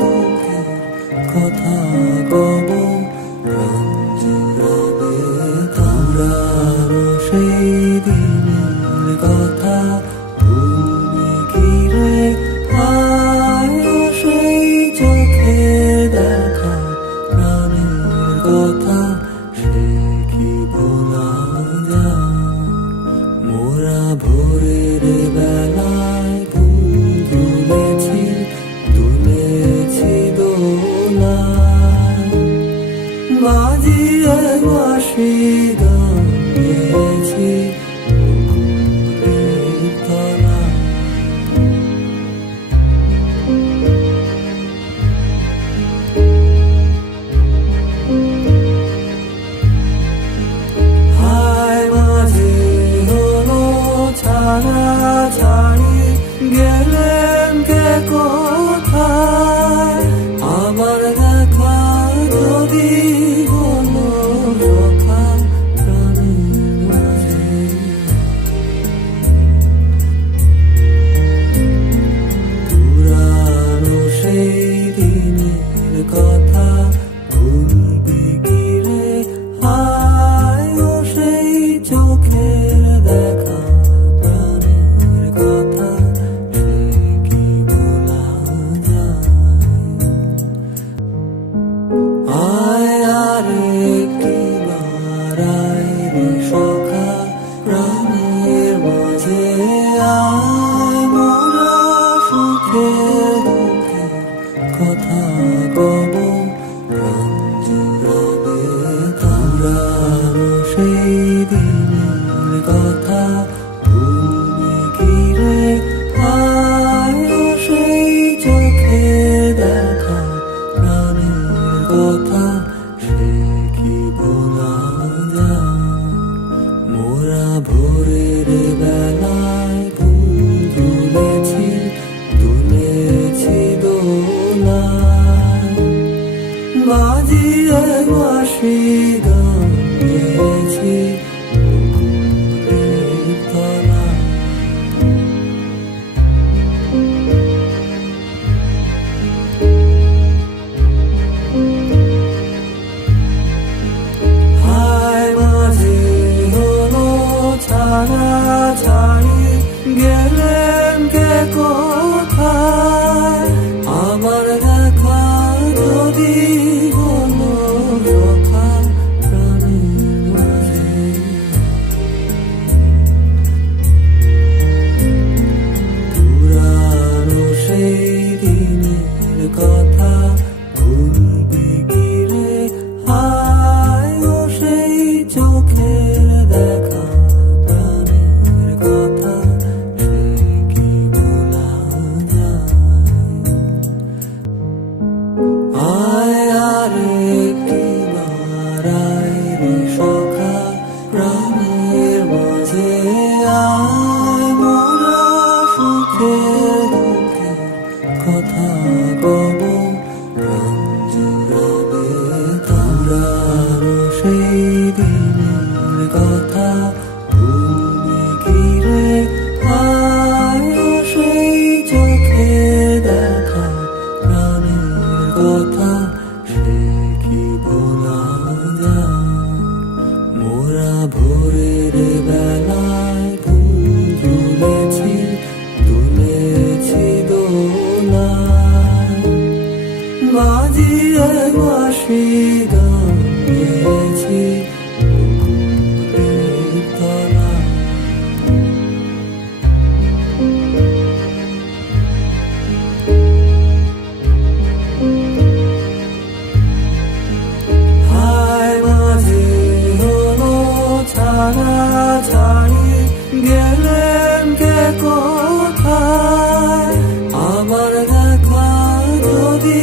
দুঃখের কথা কব প্রাণ জুড়াবে পুরানো সেই দিনের কথা ভুলবি কি রে আয় সেই চোখে দেখা প্রাণের কথা সে কি ভোলা যায় মোরা ভোরের বেলায় ফুল তুলেছি দোলায় বাজিয়ে বাঁশি গান গেয়েছি পুকুরের তলায় হায় মাঝে হলো ছাড়াছাড়ি গেলেন কে কোথায় আবার দেখা যদি হলো সখা প্রাণের মাঝে পুরানো সেই দিনের কথা ভুলবি কি রে হায় ও সেই চোখের দেখা প্রাণের কথা সে কি ভোলা যায় আয় আরেকটিবার আয় রে সখা প্রাণের মাঝে আয় মোরা সুখের দুঃখের কথা কব প্রাণ জুড়াবে পুরানো সেই দিনের কথা ভুলবি কি রে আয় সেই চোখে দেখা প্রাণের কথা সে কি ভোলা যায় মোরা ভোরের বেলায় ফুল তুলেছি দোলায় বাজিয়ে বাঁশি গান গেয়েছি পুকুরের তলায় হায় মাঝে হলো ছাড়াছাড়ি গেলেন কে কোথায় আবার দেখা যদি হলো সখা প্রাণের মাঝে পুরানো সেই দিনের কথা ভুলবি কি রে হায় ও সেই চোখের দেখা প্রাণের কথা সে কি ভোলা যায় আয় আরেকটিবার আয় রে সখা প্রাণের মাঝে আয় মোরা সুখের দুঃখের কথা কব প্রাণ জুড়াবে পুরানো সেই দিনের কথা ভুলবি কি রে আয় সেই চোখে দেখা প্রাণের কথা সে কি ভোলা যায় মোরা ভোরের বেলায় ফুল তুলেছি দোলায় বাজিয়ে বাঁশি গান গেয়েছি পুকুরের তলায় হায় মাঝে হলো ছাড়াছাড়ি গেলেন কে কোথায় আবার দেখা যদি